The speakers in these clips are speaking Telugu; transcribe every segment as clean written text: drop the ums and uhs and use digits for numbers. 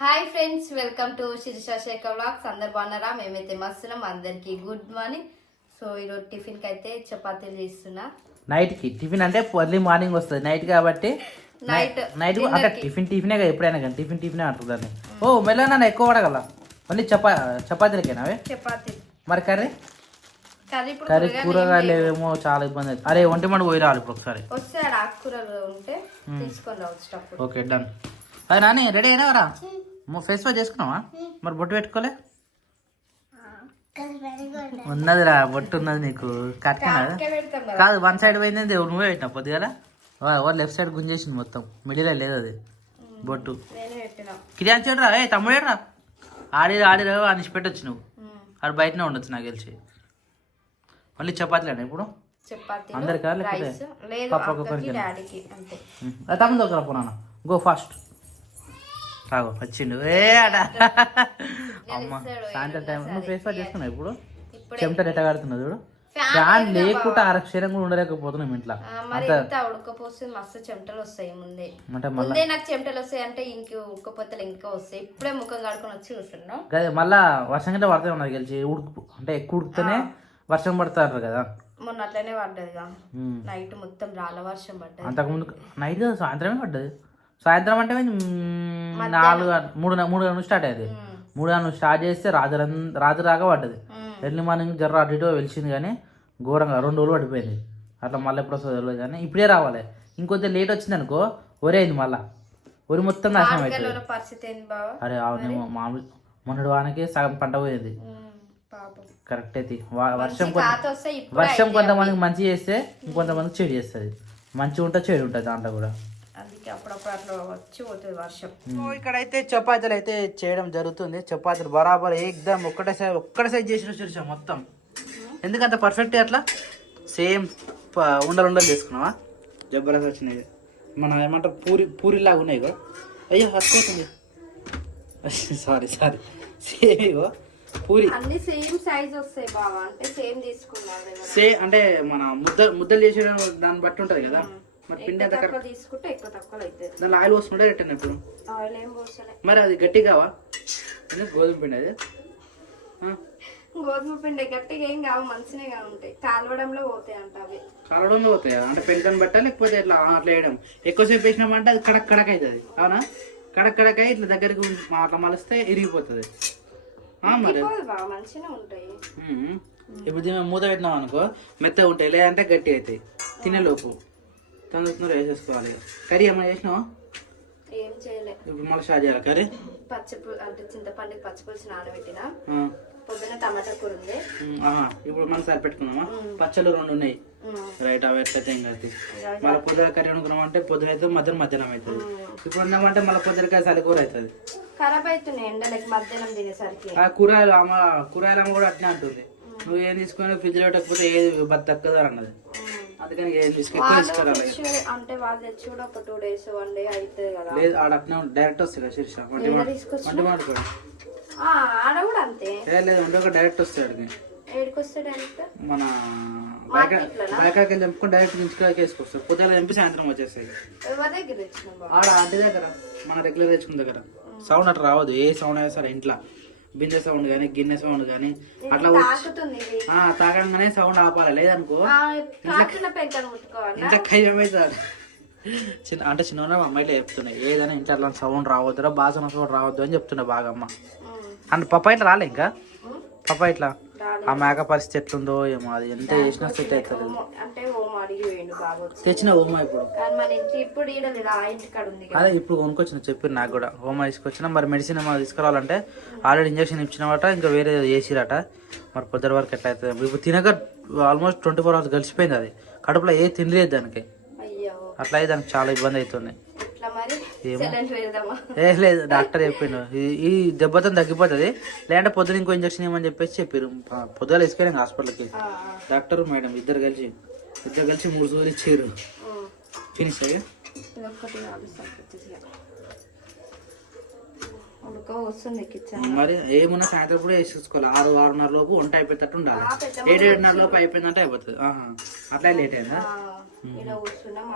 Hi friends, welcome to Shirisha Shekhar vlogs. అందరు బాగున్నారా? మేమైతే మస్తున్నాం. అందరికి గుడ్ మార్నింగ్. సో ఈరోజు టిఫిన్ కి అయితే చపాతీలు చేస్తున్నా. నైట్ కి టిఫిన్ అంటే ఎర్లీ మార్నింగ్ వస్తుంది, నైట్ కాబట్టి నైట్ అంటే టిఫినే కదా, ఎప్పుడైనా కానీ టిఫినే అంటారు దాన్ని. ఓ మెల్లన ఎక్కువ పడగల మళ్ళీ చపాతీలకేనా అవే చపాతీ. మరి కర్రీ కూరగాయలు ఏమో చాలా ఇబ్బంది అవుతుంది. అరే ఒంటి మండి పోయి రావాలి ఇప్పుడు ఒకసారి. వస్తే ఆకుకూరలు ఉంటే తీసుకొని రావచ్చు. Okay done. అది నాని రెడీ అయినావరా? ఫేస్ వాష్ చేసుకున్నావా? మరి బొట్టు పెట్టుకోలే? ఉన్నదిరా బొట్టు ఉన్నది నీకు. కట్టినా కాదు, వన్ సైడ్ పోయింది నువ్వే పెట్టినా పొద్దుగా. వాళ్ళు లెఫ్ట్ సైడ్ గుంజేసింది మొత్తం, మిడిల్ లేదు అది బొట్టు. కిరాన్ చూడరా, ఏ తమ్ముడేరా ఆడిరా అనిసి పెట్టొచ్చు నువ్వు. ఆడు బయటనే ఉండొచ్చు నాకు తెలిసి. మళ్ళీ చపాతీలేనా ఇప్పుడు అందరికా? లేకపోతే తమ్ముడు ఒకరా పోనా, గో ఫాస్ట్. రాగో వచ్చిండు. ఏ అడా అమ్మ సాయంత్రం టైం నువ్వు ఫేస్ వాష్ చేసుకున్నావు ఇప్పుడు? చెమటలు ఎట్ట కడుతున్నావు చూడు. ఫ్యాన్ లేకుండా అరక్షరం కూడా ఉండలేకపోతున్నాం ఇంట్లో. ఉడకపోతే మస్తు చెమటలు వస్తాయి ముందే నాకు చెమటలు వస్తాయి అంటే ఇంక ఉడకపోతే ఇంకా వస్తాయి. ఇప్పుడే ముఖం కడుకొని వచ్చి కూర్చున్నాం. అదే మళ్ళా వర్షం కింద పడతాయి ఉన్నది గెలిచి ఉడుకు అంటే ఎక్కువ ఉడికితేనే వర్షం పడతారు కదా. మొన్న అట్లనే పడ్డదిగా, నైట్ మొత్తం రాళ్ళ వర్షం పడ్డది. అంతకుముందు నైట్ సాయంత్రమే పడ్డది. సాయంత్రం అంటే 3 గంటలు స్టార్ట్ అయ్యేది. 3 గంటలు స్టార్ట్ చేస్తే రాత్రి రాగా పడ్డది. ఎర్లీ మార్నింగ్ జర్ర అటు ఇటు వెలిసింది కానీ ఘోరంగా 2 రోజులు పడిపోయింది. అట్లా మళ్ళీ ఎప్పుడు వస్తుంది తెలియదు కానీ ఇప్పుడే రావాలి. ఇంకొంచెం లేట్ వచ్చింది అనుకో ఒరే అయింది మళ్ళా, ఒరి మొత్తం నాశనం అవుతుంది. అరే అవునేమో మామూలు మొన్నటి వానకి సగం పంట పోయేది. కరెక్ట్ అయితే వర్షం కొంతమందికి మంచి చేస్తే ఇంకొంతమందికి చెడు చేస్తుంది. మంచిగా ఉంటుంది చెడు ఉంటుంది దాంట్లో కూడా. ఇక్కడైతే చపాతీలు అయితే చేయడం జరుగుతుంది. చపాతీలు బరాబర్ ఏకదమ్ ఒక్కటే సైజ్ చేసిన చూసా మొత్తం. ఎందుకంత పర్ఫెక్ట్ అట్లా సేమ్ ఉండలు చేసుకున్నావా? జబర్దస్త్ వచ్చినాయి. మన ఏమంటారు పూరిలాగా ఉన్నాయి కదా. అయ్యో హత్తుకోతుంది, సారీ సేమ్ ఇగో పూరి అన్ని సేమ్ సైజ్ వస్తాయి బావా. అంటే సేమ్ తీసుకున్నా అంటే మన ముద్దలు చేసే దాన్ని బట్టి ఉంటది కదా. మరి పిండి ఎంత తీసుకుంటే ఎక్కువ తక్కువ అవుతుంది. దాని ఆయిల్ పోసుకుంటే రిటర్న్ ఎప్పుడు మరి అది గట్టి కావా? గోధుమ పిండి అది గోధుమ పిండి గట్టిగా ఏం కావు, మంచిగా ఉంటాయి. కాలవడంలో పోతాయి అంట అవి. కాలవడంలో పోతాయి అంటే పెంకని బట్ట లేకపోతే ఇట్లా అట్లా వేయడం. ఎక్కువసేపు వేసినామంటే అది కడక్ అవుతుంది. అవునా? కడక్ అయ్యి ఇట్లా దగ్గరికి అట్లా మలిస్తే ఇరిగిపోతుంది. మరి మంచిగా ఉంటాయి. ఇప్పుడు దీని మూత పెట్టినాం అనుకో మెత్తగా ఉంటాయి, లేదంటే గట్టి అవుతాయి. తినేలోపు తొందర వేసేసుకోవాలి. కర్రీ ఏమైనా చేసినావా? ఏం చేయలేదు. ఇప్పుడు మళ్ళీ స్టార్ట్ చేయాలి కర్రీ. అంటే చింతపండు పచ్చిపులుసు నానబెట్టిన, పొద్దున టమాటా కూర ఉంది. ఇప్పుడు మనం సరిపెట్టుకున్నామా? పచ్చళ్ళు 2 ఉన్నాయి రైట్. అవి ఎట్లయితే ఏం కాదు. మళ్ళీ పొద్దున కర్రీ అనుకున్నాం అంటే పొద్దున అయితే మధ్యాహ్నం అవుతుంది. ఇప్పుడు ఉన్నామంటే మళ్ళీ పొద్దునకాయ చలికూర అవుతుంది. ఖరాబ్ అవుతున్నాయి ఎండలకి మధ్యాహ్నం తినేసరికి. కూరగాయలు కూడా అట్నే అంటుంది. నువ్వు ఏం తీసుకుని ఫ్రిడ్జ్ లో పెట్టకపోతే ఏది తక్కువ అన్నది. అందుకని అంటే వాళ్ళు తెచ్చి కూడా ఒక 2 days 1 day అవుతుంది కదా. లేదు ఆడ అట్నే డైరెక్ట్ వస్తుంది కదా శిరీష. ఆడ కూడా అంతే లేదు ఉండే డైరెక్ట్ వస్తాడు. మన బయకాకి తెంపుకొని డైరెక్ట్ దించుకోవడానికి వేసుకొస్తారు. పొద్దున తెంపి సాయంత్రం వచ్చేస్తాయి. ఆడ ఆంటీ దగ్గర మన రెగ్యులర్ తెచ్చుకున్న దగ్గర సౌండ్ అట్లా రావద్దు. ఏ సౌండ్ అయినా సరే ఇంట్లో బిందె సౌండ్ కానీ గిన్నె సౌండ్ కానీ అట్లా తాగంగానే సౌండ్ ఆపాలి. లేదనుకో ఇంట్లో ఖైయం అవుతుంది. అంటే చిన్న మా అమ్మాయిలో చెప్తున్నాయి ఏదైనా ఇంట్లో అట్లా సౌండ్ రావద్దురా, బాగా సౌండ్ రావద్దు అని చెప్తున్నా బాగా అమ్మ. అంటే పప్ప ఇట్లా రాలే ఇంకా పప్ప ఇట్లా ఆ మేక పరిస్థితి ఎట్లుందో ఏమో. అది ఎంత చేసినా సెట్ అవుతుంది. తెచ్చిన హోమా అదే ఇప్పుడు కొనుక్కొచ్చిన చెప్పి నాకు కూడా హోమా తీసుకొచ్చిన. మరి మెడిసిన్ ఏమైనా తీసుకురావాలంటే ఆల్రెడీ ఇంజక్షన్ ఇచ్చినమాట, ఇంకా వేరే చేసిరట. మరి పొద్దున వరకు ఎట్లా అవుతుంది. ఇప్పుడు తినక ఆల్మోస్ట్ 24 hours గడిచిపోయింది. అది కడుపులో ఏ తినలేదు దానికి. అట్లా అయితే దానికి చాలా ఇబ్బంది అవుతుంది. లేదు డాక్టర్ చెప్పిండు ఈ దెబ్బతో తగ్గిపోతుంది, లేదంటే పొద్దున ఇంకో ఇంజక్షన్ ఏమని చెప్పారు. పొద్దున వేసుకెళ్ళి హాస్పిటల్కి. డాక్టర్ మేడం ఇద్దరు కలిసి 3 సూదులు ఇచ్చారు. ఫినిష్ అయ్యి మరి ఏమున్నా సాయంత్రం కూడా వేసేసుకోవాలి. 6-6:30 లోపు వంట అయిపోయేటట్టు ఉండాలి. 7-7:30 లోపు అయిపోయిందంటే అయిపోతుంది. అట్లా లేట్ అయిందా?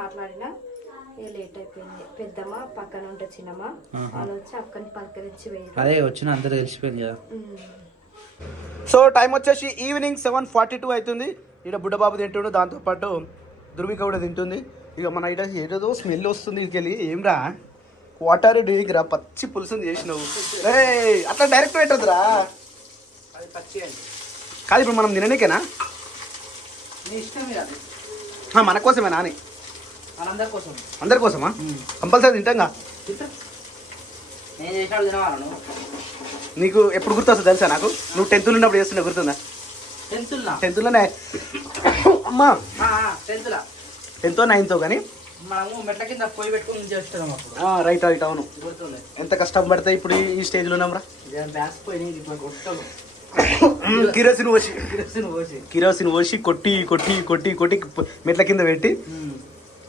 మాట్లాడినా లేట్ అయిపోయింది. పెద్దమ్మ పక్కన ఉంటే చిన్నమ్మ వాళ్ళు వచ్చి అక్కని పలకరించి వేయాలి. అదే వచ్చిన అందరు తెలిసిపోయింది కదా. సో టైం వచ్చేసి ఈవినింగ్ 7:42 అవుతుంది. ఇక్కడ బుడ్డబాబు తింటుండు, దాంతోపాటు ధృవిక కూడా తింటుంది. ఇక మన ఇక్కడ ఏదో స్మెల్ వస్తుంది ఇదికెళ్ళి. ఏమ్రా వాటర్ డూయింగ్ రా, పచ్చి పులుసుని చేసినావు. అట్లా డైరెక్ట్ పెట్టదురా, అది పచ్చి అండి. కాదు ఇప్పుడు మనం తిననీకేనా? నీ ఇష్టం ఇక అది. మన కోసమే నాని, మనందరి కోసం. అందరి కోసమా? కంపల్సరీ తింటాంగా. నేను చేసినప్పుడు తినవాలను. నీకు ఎప్పుడు గుర్తొస్తుంది తెలుసా నాకు? నువ్వు 10th ఉన్నప్పుడు చేస్తున్నా గుర్తుందా? 10th లోనే అమ్మా, 10th 9th కానీ మనము మెట్ల కింద పొయ్యి పెట్టుకుని చేస్తున్నాం అప్పుడు. రైట్ రైట్ అవును. గుర్తుంది. ఎంత కష్టం పడితే ఇప్పుడు ఈ స్టేజ్లో ఉన్నాం రా. బ్యాస్ పోయినాయి ఇప్పుడు కొట్టలు. కిరోసిన్ పోసి కొట్టి కొట్టి కొట్టి కొట్టి మెట్ల కింద పెట్టి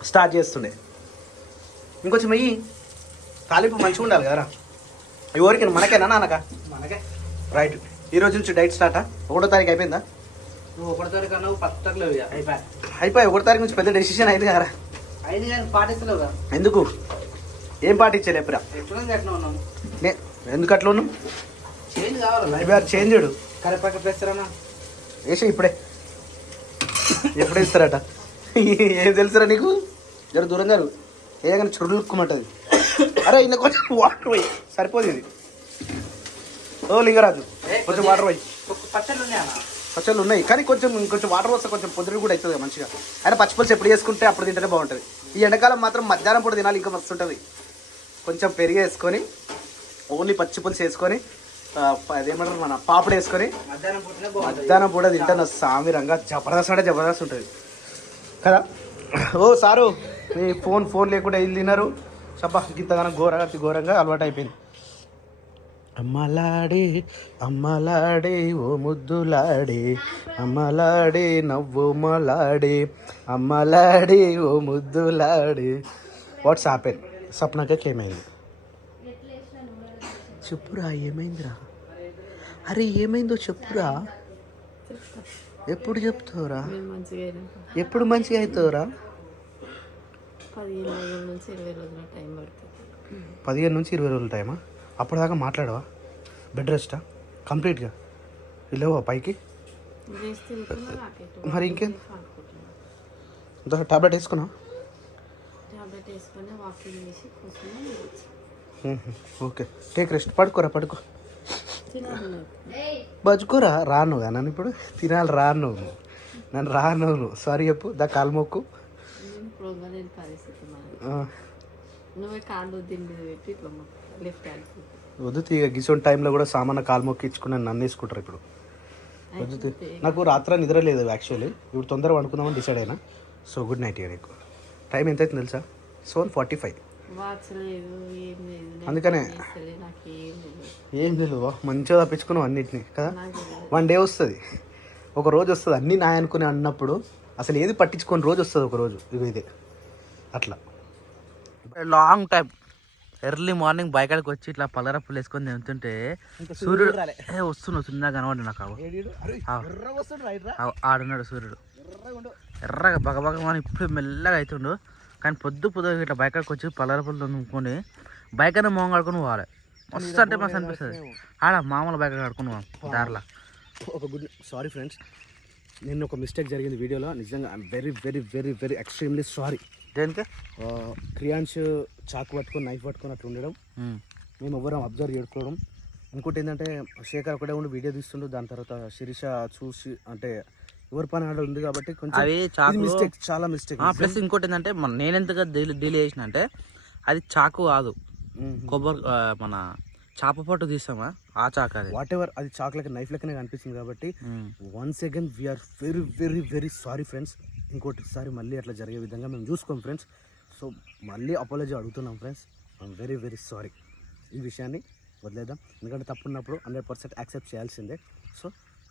స్టార్ట్ చేస్తుండే. ఇంకొంచెం అయ్యి తాలింపు మంచిగా ఉండాలి కదరా. ఎవరికి? మనకేనా నాన్నక? మనకే. రైట్. ఈ రోజు నుంచి డైట్ స్టార్టా? 1వ తారీఖు అయిపోయిందా? నువ్వు 1వ తారీఖు అన్నావు, 10th తారీఖులో అయిపోయి 1వ తారీఖు నుంచి పెద్ద డెసిషన్ అయింది కదరా. అయింది కానీ పాటిస్తలేవు కదా. ఎందుకు? ఏం పాటించాలి ఎప్పుడా? ఎట్లా ఎట్లా ఉన్నాము? ఎందుకు అట్లా ఉన్నాం? చేంజ్ కావాలి. Life or change. కరెక్ట్ వేస్తారా? వేసే ఇప్పుడే. ఎప్పుడు వేస్తారట? ఏం తెలుసురా నీకు? జర దూరం జరు. ఏదైనా చురులుక్కుమంటది. అరే ఇంకా కొంచెం వాటర్ పోయి సరిపోదు ఇది. ఓ లింగరాజు కొంచెం వాటర్ పోయి. పచ్చళ్ళు ఉన్నాయా? పచ్చళ్ళు ఉన్నాయి కానీ ఇంకొంచెం వాటర్ వస్తే కొంచెం పొద్దున కూడా అవుతుంది మంచిగా. అయినా పచ్చిపులుసు ఎప్పుడు చేసుకుంటే అప్పుడు తింటేనే బాగుంటుంది. ఈ ఎండాకాలం మాత్రం మధ్యాహ్నం పూట తినాలి, ఇంకా మస్తు ఉంటుంది. కొంచెం పెరిగి వేసుకొని ఓన్లీ పచ్చిపులుసు వేసుకొని అదేమంటారు మన పాపడు వేసుకొని మధ్యాహ్నం పూట తింటే సామిరంగా జబర్దస్త్ అంటే జబర్దస్త్ ఉంటుంది కదా. ఓ సారు మీ ఫోన్ లేకుండా ఇల్లు తిన్నారు చెప్పా. ఇంతగానో ఘోరంగా అలవాటు అయిపోయింది. అమ్మలాడే అమ్మలాడే ఓ ముద్దులాడే, అమ్మలాడే నవ్వు మలాడే, అమ్మలాడే ఓ ముద్దులాడే. Watts happen? సప్నకి ఏమైంది చెప్పురా? ఏమైందిరా? అరే ఏమైందో చెప్పురా. ఎప్పుడు చెప్తావురా? ఎప్పుడు మంచిగా అవుతావురా? 15 నుంచి 20 రోజుల టైమా? అప్పటిదాకా మాట్లాడవా? బెడ్ రెస్టా కంప్లీట్గా? వెళ్ళవా పైకి? మరి ఇంకేం? టాబ్లెట్ వేసుకున్నావా? Okay take rest. పడుకోరా పడుకో. బతుకోరా. రాను నన్ను ఇప్పుడు తినాలి. రాను నన్ను రాను. సారీ చెప్పు. దా కాలు మొక్కు. వద్దు తీగ గిసోన్ టైంలో కూడా సామాన్య కాలు మొక్కి ఇచ్చుకుని నన్ను వేసుకుంటారు ఇప్పుడు. వద్దు. నాకు రాత్రి నిద్ర లేదు యాక్చువల్లీ. ఇప్పుడు తొందరగా వండుకుందామని డిసైడ్ అయినా. సో గుడ్ నైట్ ఇక. నీకు టైం ఎంత అవుతుంది తెలుసా? 7:45. అందుకనే ఏం తెలియదు. మంచిగా తప్పించుకున్నావు అన్నిటినీ కదా. 1 డే వస్తుంది, ఒక రోజు వస్తుంది అన్నీ నా అనుకుని అన్నప్పుడు అసలు ఏది పట్టించుకొని రోజు వస్తుంది ఒక రోజు. ఇదే అట్లా లాంగ్ టైం. ఎర్లీ మార్నింగ్ బైకాడికి వచ్చి ఇట్లా పలరప్పులు వేసుకొని తింటుంటే సూర్యుడు వస్తున్నాడు. చిన్నగా కనబడి నాకు ఆడున్నాడు సూర్యుడు. ఎర్రగా బగబగమని ఇప్పుడు మెల్లగా అవుతుండు. కానీ పొద్దుగా ఇట్లా బైకాడికి వచ్చి పలరప్పులు తినుకొని బైక్ మొహం కడుకొని పోవాలి. మస్తు అంటే మస్తు అనిపిస్తుంది. ఆడ మామూలు బైక్ కడుకొని దారిలో. ఒక గుడ్ సారీ ఫ్రెండ్స్, నేను ఒక మిస్టేక్ జరిగింది వీడియోలో. నిజంగా I'm very very very very extremely sorry. దేనికే? క్రియాన్స్ చాకు పట్టుకొని నైఫ్ పట్టుకొని అట్లా ఉండడం, మేము ఎవరం అబ్జర్వ్ చేసుకోవడం. ఇంకోటి ఏంటంటే శేఖర్ ఒకటే ఉండి వీడియో తీస్తుండు. దాని తర్వాత శిరీష చూసి అంటే ఎవరి పని ఆడ ఉంది కాబట్టి కొంచెం మిస్టేక్, చాలా మిస్టేక్. ప్లస్ ఇంకోటి ఏంటంటే నేను ఎంతగా డీల్ చేసిన అంటే అది చాకు కాదు, కొబ్బరి మన చేప పట్టు తీస్తామా ఆ చాకు. అది వాట్ ఎవర్, అది చాకులకి నైఫ్ లెక్కనే కనిపిస్తుంది కాబట్టి once again we're very very very sorry friends. ఇంకోటిసారి మళ్ళీ అట్లా జరిగే విధంగా మేము చూసుకోం ఫ్రెండ్స్. సో మళ్ళీ అపాలజీ అడుగుతున్నాం friends. I'm very very sorry. ఈ విషయాన్ని వదిలేద్దాం, ఎందుకంటే తప్పున్నప్పుడు 100% యాక్సెప్ట్ చేయాల్సిందే. సో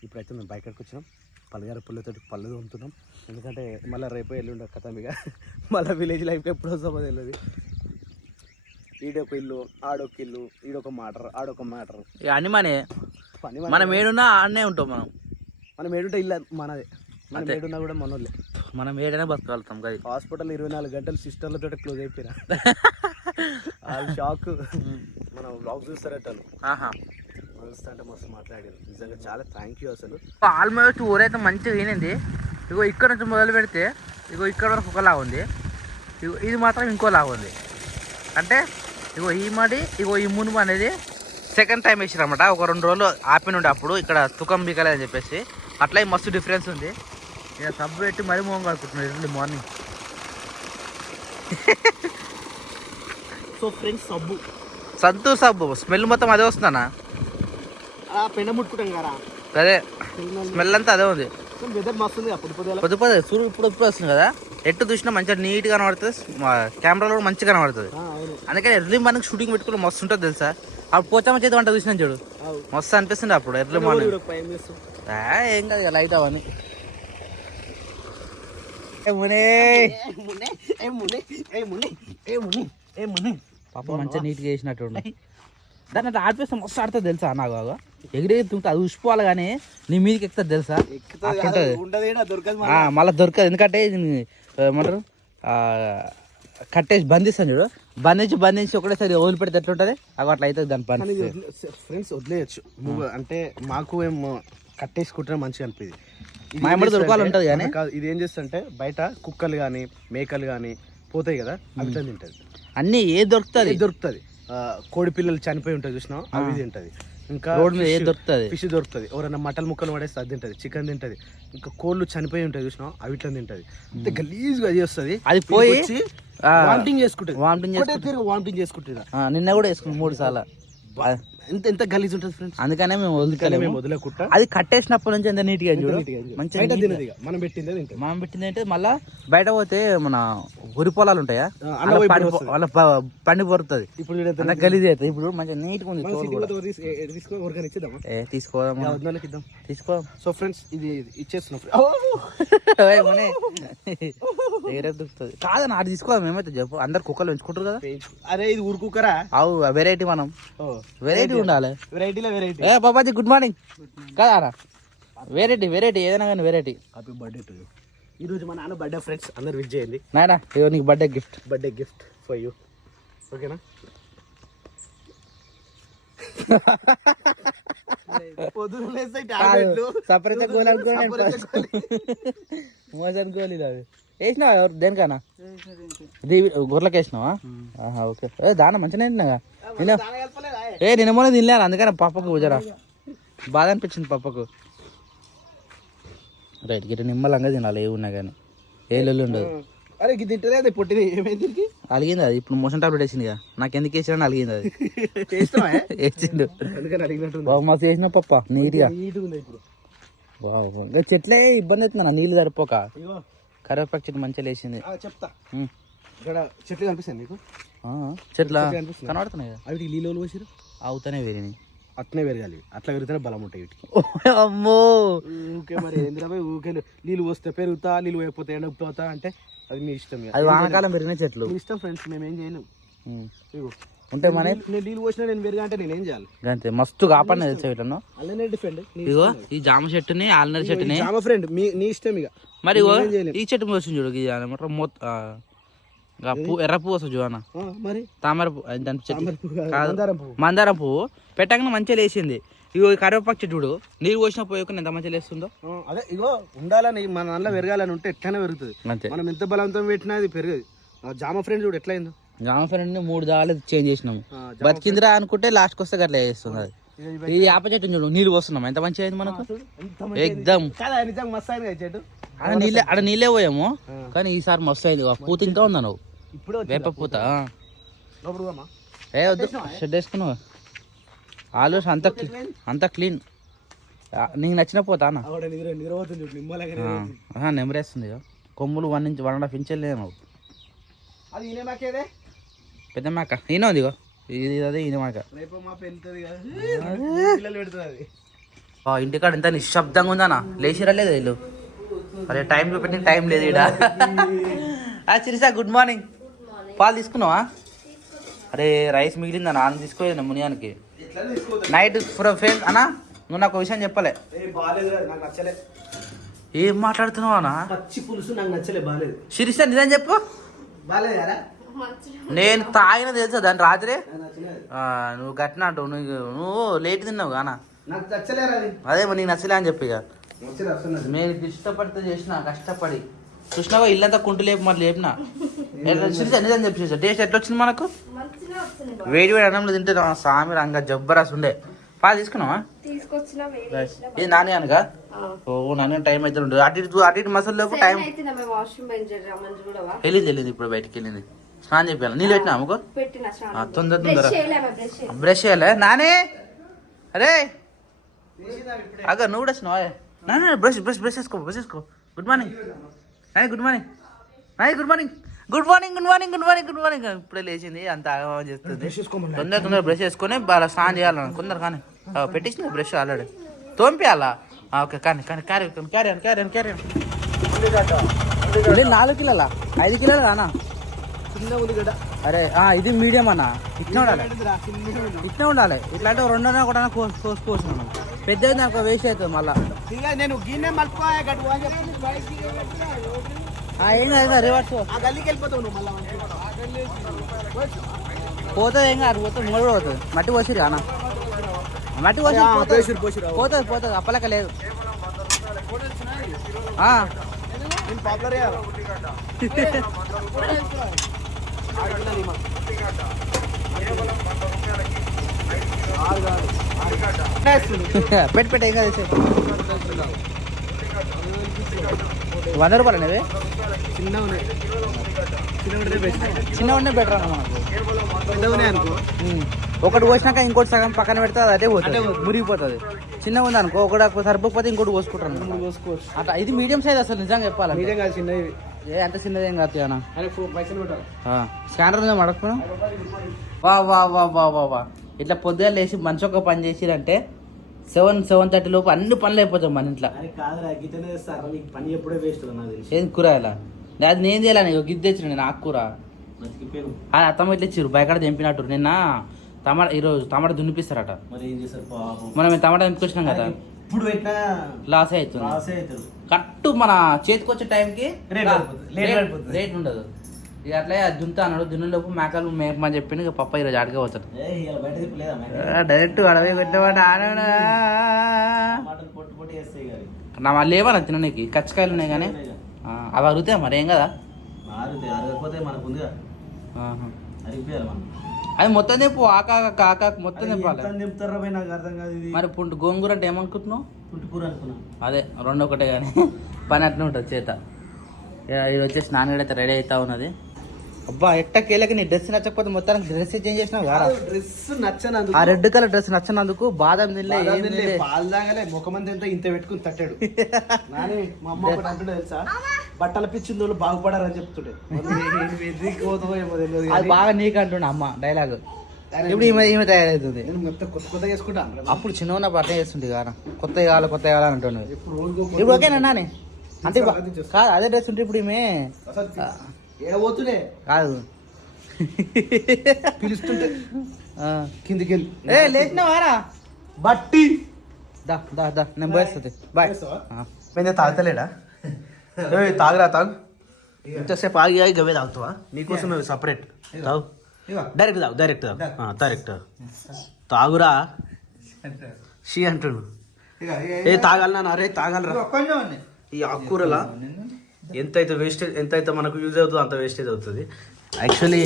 ఇప్పుడైతే మేము బైక్ వచ్చినాం, పలగార పుల్లతోటి పళ్ళు తోముతున్నాం. ఎందుకంటే మళ్ళీ రేపు ఎల్లుండే కథ ఇక మళ్ళీ విలేజ్ లైఫ్కి ఎప్పుడు వస్తామో తెలియదు. ఈడొక ఇల్లు, ఆడొక ఇల్లు, ఈడొక మ్యాటర్, ఆడొక మ్యాటర్. అన్ని మనం ఏడున్నా ఆడనే ఉంటాం. మనం ఏడుంటే ఇల్లు మనదే, మనం ఏడున్నా కూడా మనోళ్ళే. మనం ఏడైనా బతకగలుగుతాం కదా. హాస్పిటల్ 24 గంటలు సిస్టర్లతో క్లోజ్ అయిపోయినా వాళ్ళు షాక్. మనం బ్లాగ్ చూస్తారట అంటే మస్తు మాట్లాడారు. నిజంగా చాలా థ్యాంక్ యూ అసలు. ఆల్మోస్ట్ ఊరైతే మంచిగా వినింది. ఇగో ఇక్కడ నుంచి మొదలు పెడితే ఇగో ఇక్కడ వరకు ఒకలాగా ఉంది, ఇగో ఇది మాత్రం ఇంకోలాగా ఉంది. అంటే ఇగో ఈ మడి ఇగో ఈ మునుము అనేది సెకండ్ టైం వేసిరన్నమాట. ఒక 2 రోజులు ఆపినుండే అప్పుడు ఇక్కడ తుకం బీకలే అని చెప్పేసి. అట్లా మస్తు డిఫరెన్స్ ఉంది. ఇక సబ్బు పెట్టి మరీ మోహం కడుకుంటున్నాడు ఎర్లీ మార్నింగ్. సో ఫ్రెండ్స్ సబ్బు స్మెల్ మొత్తం అదే వస్తుందన్నా. పెండ ముట్టుకుంటాం కదా, అదే స్మెల్ అంతా అదే ఉంది. వెదర్ మస్తు ఉంది. పొద్దు సూర్యుడు ఇప్పుడు వస్తుంది కదా, ఎట్టు చూసినా మంచిగా నీట్గా కనబడుతుంది, కెమెరాలో కూడా మంచిగా కనబడుతుంది. అందుకని ఎర్లీ మార్నింగ్ షూటింగ్ పెట్టుకుని మస్తు ఉంటుంది తెలుసా. అప్పుడు పోచమ్మ చేతి వంట చూసినా చూడు, మస్తు అనిపిస్తుంది అప్పుడు ఎర్లీ మార్నింగ్. ఏం కాదు ఇక లైట్ అవన్నీ. పాప మంచిగా నీట్గా చేసినట్టు దాన్ని అట్లా ఆడిపిస్తే మస్తు ఆడుతుంది తెలుసా. నాకు ఎగిరి తుంటే అది ఉసిపోవాలి కానీ నీ మీదకి ఎక్కుతుంది తెలుసా. మళ్ళీ దొరకదు. ఎందుకంటే ఇది ఏమంటారు కట్టేసి బంధిస్తాను చూడు, బంధించి ఒకటేసారి వదిలిపెడితే ఎట్లుంటుంది అవి అట్లా అవుతుంది దాని పని. ఫ్రెండ్స్ వదిలేయచ్చు అంటే మాకు ఏం కట్టేసుకుంటే మంచిగా అనిపిది. మా ఎమ్మడి దొరకాలి ఉంటుంది కానీ ఇది ఏం చేస్తుంటే బయట కుక్కలు కానీ మేకలు కానీ పోతాయి కదా, అవి తింటది. అన్నీ ఏది దొరుకుతుంది. కోడి పిల్లలు చనిపోయి ఉంటుంది చూసినాం, అవి తింటది. ఇంకా రోడ్ మీద ఏది దొరుకుతుంది, ఫిష్ దొరుకుతుంది. ఎవరైనా మటన్ ముక్కలు పడేస్తే అది తింటది, చికెన్ తింటది. ఇంకా కోళ్ళు చనిపోయి ఉంటాయి చూసినాం, అవి ఇట్లా తింటది. అంతే గలీజ్గా చేస్తుంది. అది పోయి వామిటింగ్ చేసుకుంటుంది. నిన్న కూడా వేసుకున్నాం 3 సార్లు. ఎంత గలీజ్ ఉంటుంది ఫ్రెండ్స్. అందుకనే మేము వదిలేకుంటా. అది కట్టేసినప్పటి నుంచి ఎంత నీట్ గా మంచిగా మనం పెట్టింది ఏంటి. మళ్ళా బయట పోతే మన ఉరి పొలాలు ఉంటాయా, వాళ్ళ పండి పొరుతుంది. ఇప్పుడు గలీజ్ అవుతుంది. ఇప్పుడు మంచిగా నీట్ గా ఉంది. తీసుకో. సో ఫ్రెండ్స్ ఇది ఇచ్చేస్తున్నాం. కాదన్న అది తీసుకోవాలి. మేమైతే చెప్పు, అందరు కుక్కలు పెంచుకుంటారు కదా. అరే ఇది ఊరు కుక్కరా? అవు వెరైటీ, మనం వెరైటీ ఉండాలి. వెరైటీలో వెరైటీ. ఏ బాబాజీ గుడ్ మార్నింగ్ కదా. వెరైటీ ఏదైనా కానీ variety. Happy birthday to you. ఈ రోజు మా నాన్న బర్త్డే ఫ్రెండ్స్, అందరు విష్ చేయండి. నాయనా ఇగో నీకు బర్త్డే గిఫ్ట్ ఫర్ యూ. ఓకేనా? సపరేట్ గోల్ అనుకోని మోసం గోళీ అవి వేసినావా? ఎవరు దేనికన్నా గొర్రెలకి వేసినావా? ఓకే. దాన మంచిగా తిన్నాగా. నిన్న మొన్న తినలేను, అందుకని పప్పకు జరా బాధ అనిపించింది పప్పకు. రైట్ గిట్ట నిమ్మలంగా తినాలి, ఏ ఉన్నా కానీ ఏ లొల్లి ఉండదు. అరే ఇది తింటదే అది పొట్టిది ఏమైంది? అలిగింది అది. ఇప్పుడు మోషన్ టాబ్లెట్ వేసింది, నాకు ఎందుకు వేసినా అలిగింది అది. వేసిండు మస్తు వేసిన పప్ప నీట్గా. చెట్లే ఇబ్బంది అవుతుంది నీళ్ళు సరిపోక. కరివేపాకు చెట్టు మంచిగా వేసింది. చెప్తా, ఇక్కడ చెట్లు కనిపిస్తాయి మీకు? చెట్ల కనబడుతున్నాయి కదా. అవి నీళ్ళు పోసిరు అవుతానే వేరినాయి. అట్నే పెరగాలి, అట్లా పెరిగితేనే బలం ఉంటాయి వీటికి. అమ్మో ఊకే మరి ఏంద్రా ఊకే నీళ్ళు పోస్తే పెరుగుతా, నీళ్ళు పోయకపోతే ఎండకపోతా అంటే అది మీ ఇష్టం. అది వానకాలం పెరిగిన చెట్లు మీ ఇష్టం ఫ్రెండ్స్, మేమేం చేయను. ఉంటే మన నేను నీళ్ళు పోసినా నేను పెరిగా అంటే నేనేం చేయాలి? అంతే మస్తు కాపాడిన తెలుసా వీటిలో. అలానే డిఫెండ్. ఇగో ఈ జామ చెట్టుని ఆల్నర్ చెట్టుని జామ ఫ్రెండ్ నీ ఇష్టం ఇక. మరి ఈ చెట్టు వస్తుంది చూడు, ఎర్ర పువ్వు వస్తుంది చూడన్న, మరి తామర పువ్వు దాని చెట్టు మందారం పువ్వు పెట్టగానే మంచిగా లేచింది. ఇగో కరివేపాకు చెట్టు చూడు, నీళ్ళు పోసిన పోయకుండా ఎంత మంచిగా లేస్తుందో. అదే ఇగో ఉండాలని మన దాంట్లో పెరగాలని ఉంటే ఎట్లనే పెరుగుతుంది. అంతే, మనం ఎంత బలవంతం పెట్టినా అది పెరగదు. జామ ఫ్రెండ్ చూడు ఎట్లా అయిందో. జామ ఫ్రెండ్ 3 దాలు చేంజ్ చేసినాము, బతికిందిరా అనుకుంటే లాస్ట్కి వస్తే అట్లా చేస్తుంది. అది ఈ యాప చెట్టు చూడు, నీళ్ళు పోస్తున్నాం ఎంత మంచిగా అయింది మనకు. ఎగ్దమ్ ఆడ నీళ్ళే పోయాము, కానీ ఈసారి మస్తు అయింది. పూత ఇంకా ఉందా నువ్వు? ఇప్పుడు వేప పూత. ఏ వద్దు, షెడ్ వేసుకున్నావు ఆల్మోస్ట్ అంతా క్లీన్. నీకు నచ్చిన పోతా అన్న నెమరేస్తుంది. కొమ్ములు 1.5 ఇంచ్ లేవు. పెద్ద మేక ఈయన ఉంది, ఇది అదే ఈయన మేక. ఇంటికాడ ఎంత నిశ్శబ్దంగా ఉందన్నా, లేచిరా లేదు వీళ్ళు. అరే టైం చూపెట్టి టైం లేదు ఇక్కడ. సిరిసా గుడ్ మార్నింగ్. పాలు తీసుకున్నావా? అరే రైస్ మిగిలిందా, నాన్న తీసుకోలేదు మునియానికి నైట్ ఫ్రెండ్ అన్నా. నువ్వు నాకు విషయం చెప్పలే. ఏం మాట్లాడుతున్నావు అన్న? పచ్చి పులుసు నాకు నచ్చలే, బాగాలేదు. శిరీష నిజం చెప్పు. బాగాలేదు కదా? నేను తాగిన తెలుసా దాని రాత్రి. నచ్చలేదు. నువ్వు గట్టిన అంటావు, నువ్వు లేట్ తిన్నావు కానా. నాకు నచ్చలేరా అది. అదే మరి నీకు నచ్చలే అని చెప్పి ఇక నచ్చలే అసలు. నేను ఇష్టపడితే చేసిన కష్టపడి చూసినావా ఇల్లంతా కుంటు లేపు మరి లేపినా. శిరీష నిజం చెప్పి టేస్ట్ ఎట్లా వచ్చింది మనకు? వేడి వేడి అన్నంలో తింటే సామి రంగా జబ్బరాస్ ఉండే. పాలు తీసుకున్నావా? ఇది నాని అనగా ఓ నాన్న టైం అయితే ఉండదు. అటు ఇటు మసాలాకు టైం వెళ్ళింది ఇప్పుడు బయటికి వెళ్ళింది. స్నానం చెప్పాను. నీళ్ళు పెట్టినా అమ్మకు తొందర తొందర బ్రష్ చేయాలి నానే. అరే అక్క నువ్వు కూడా వచ్చినావా? నాన్న బ్రష్ బ్రష్ బ్రష్ చేసుకో బ్రష్ చేసుకో. గుడ్ మార్నింగ్ నాయ్, గుడ్ మార్నింగ్ నాయ్, good morning good morning good morning good morning good morning. ఇప్పుడే లేచింది అంత ఆగమని చేస్తుంది. తొందర తొందర బ్రష్ చేసుకొని బాగా స్నానం చేయాలి కొందరు. కానీ పెట్టించిన బ్రష్ ఆల్రెడీ తోంపియాలా? ఓకే కానీ కానీ క్యారీ క్యారీ క్యారీ క్యారీ. 4 కిలోలా 5 కిలోలు అన్న? అరే ఇది మీడియం అన్న. ఇట్లా ఉండాలి, ఇట్లా ఉండాలి. ఇట్లాంటి 2 కూడా కోసుకోవచ్చు మనం. పెద్దది నాకు వేస్ట్ అవుతుంది మళ్ళా. నేను ఏం కాదు రివర్స్ పోతుంది. ఏం కాదు పోతుంది, మూడు కూడా పోతుంది. మట్టి పోసిరు అన్న, మట్టి పోసి పోతుంది పోతుంది. అప్పలక లేదు. పెట్టి ఏం కాదు. 100 రూపాయలు అనేది చిన్న ఉన్నాయి బెటర్ అన్న మనకు. ఒకటి పోసినాక ఇంకోటి సగం పక్కన పెడితే అది అదే పోతుంది, మురిగిపోతుంది. చిన్నగా ఉంది అనుకో, ఒకటి సరిపోతే ఇంకోటి పోసుకుంటాను అట్లా. ఇది మీడియం సైజ్ అసలు నిజంగా చెప్పాలి. అంత చిన్నది ఏం కాదు అన్న. స్కానర్ ఉందా మడకపోయినా? వా వా వా వా వా వా. ఇట్లా పొద్దుగా లేచి మంచి ఒక పని చేసిరంటే 7-7:30 లోపు అన్ని పనులు అయిపోతాం మన ఇంట్లో. ఏం కూర ఇలా అది నేను చేయాలని గిద్ద తెచ్చిన నేను ఆకుకూర. అది అత్తమ్మ ఇట్లా ఇచ్చారు బయకాడ తెంపినట్టు. నిన్న టమాటా ఈరోజు టమాటా దున్నిపిస్తారట. మనం టమాటా తెంపుకొచ్చినాం కదా, లాస్ అవుతుంది. కరెక్ట్ మన చేతికి వచ్చే టైంకి రేట్ ఉండదు. ఇక అట్లా దున్తా అన్నాడు. దున్నులోపు మేకలు మేకమని చెప్పింది. ఇక పప్ప ఈరోజు అడిగే పోతాడు డైరెక్ట్ అడవి కొట్టేవాడు. నా మళ్ళీ లేవా తినడానికి కచ్చకాయలు ఉన్నాయి కానీ అవి అరుగుతాయి మరి ఏం కదా. అది మొత్తం తెప్పు ఆకాక కాక మొత్తం తెప్పాలి మరి. గోంగూర అంటే ఏమనుకుంటున్నావు? అదే 2 ఒకటే కానీ పని అట్నే ఉంటుంది చేత. ఇది వచ్చేసి నాన్న అయితే రెడీ అవుతా ఉన్నది. అబ్బా ఎట్టా కేలకి నీ డ్రెస్ నచ్చకపోతే మొత్తానికి డ్రెస్ చేంజ్ చేసినావు కదా. డ్రెస్ నచ్చనందుకు, ఆ రెడ్ కలర్ డ్రెస్ నచ్చనందుకు బాదం తినలే పాలు తాగలే. ముఖమంది ఎంత ఇంత పెట్టుకుని తట్టాడు. నాని మా అమ్మ ఒకటి అంటుండే తెలుసా, బట్టల పిచ్చిన వాళ్ళు బాగుపడారని చెప్తుండే. అది బాగా నీకు అంటుండే అమ్మ డైలాగ్. ఇప్పుడు ఈమె తయారవుతుంది. మొత్తం కొత్త కొత్త చేసుకుంటా. అప్పుడు చిన్న ఉన్నప్పుడు అట్లా చేస్తుంది కదా, కొత్తగా కావాలి అంటుండే. ఇప్పుడు ఓకేనా నాని? అంటే కాదు అదే డ్రెస్ ఉంటే ఇప్పుడు ఈమె ఏడబోతులే కాదు పిలుస్తుంటే కిందికి లేచినవారా బట్టి దా దా దా నేను పోయేస్తుంది. బాయ్. తాగుతలేడా? తాగురా తాగు. ఇంతసేపు ఆగి ఆగి గవే తాగుతావా? నీకోసం సపరేట్ తాగు. డైరెక్ట్ తాగు, డైరెక్ట్ తాగు, డైరెక్ట్ తాగురా. షీ అంటుండు. తాగాలన్నా? అరే తాగాలరా. ఈ ఆకుకూరలా ఎంతైతే వేస్టేజ్, ఎంతైతే మనకు యూజ్ అవుతుందో అంత వేస్టేజ్ అవుతుంది. యాక్చువల్లీ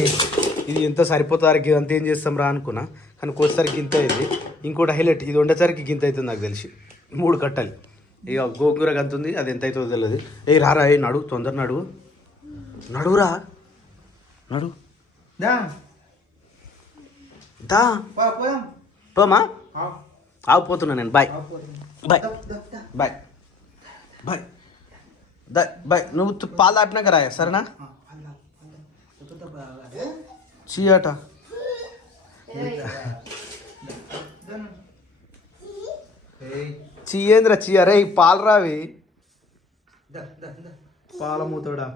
ఇది ఎంత సరిపోతారికి అంత ఏం చేస్తాం రా అనుకున్నా, కానీ కోసేసరికి ఇంత అయింది. ఇంకోటి హైలైట్, ఇది వండేసరికి ఇంత అవుతుంది నాకు తెలిసి. 3 కట్టలు. ఇక గోంగూర గంతుంది, అది ఎంత అవుతుందో తెలియదు. రారా నడు, తొందర నడురా నడు దా పోమా. ఆగిపోతున్నా నేను. Bye bye bye bye bye. నువ్వు పాలు దాపినాక రాయా సరేనా? చీయట చీయేంద్ర చీయరే పాలు రావి పాల మూతోడా.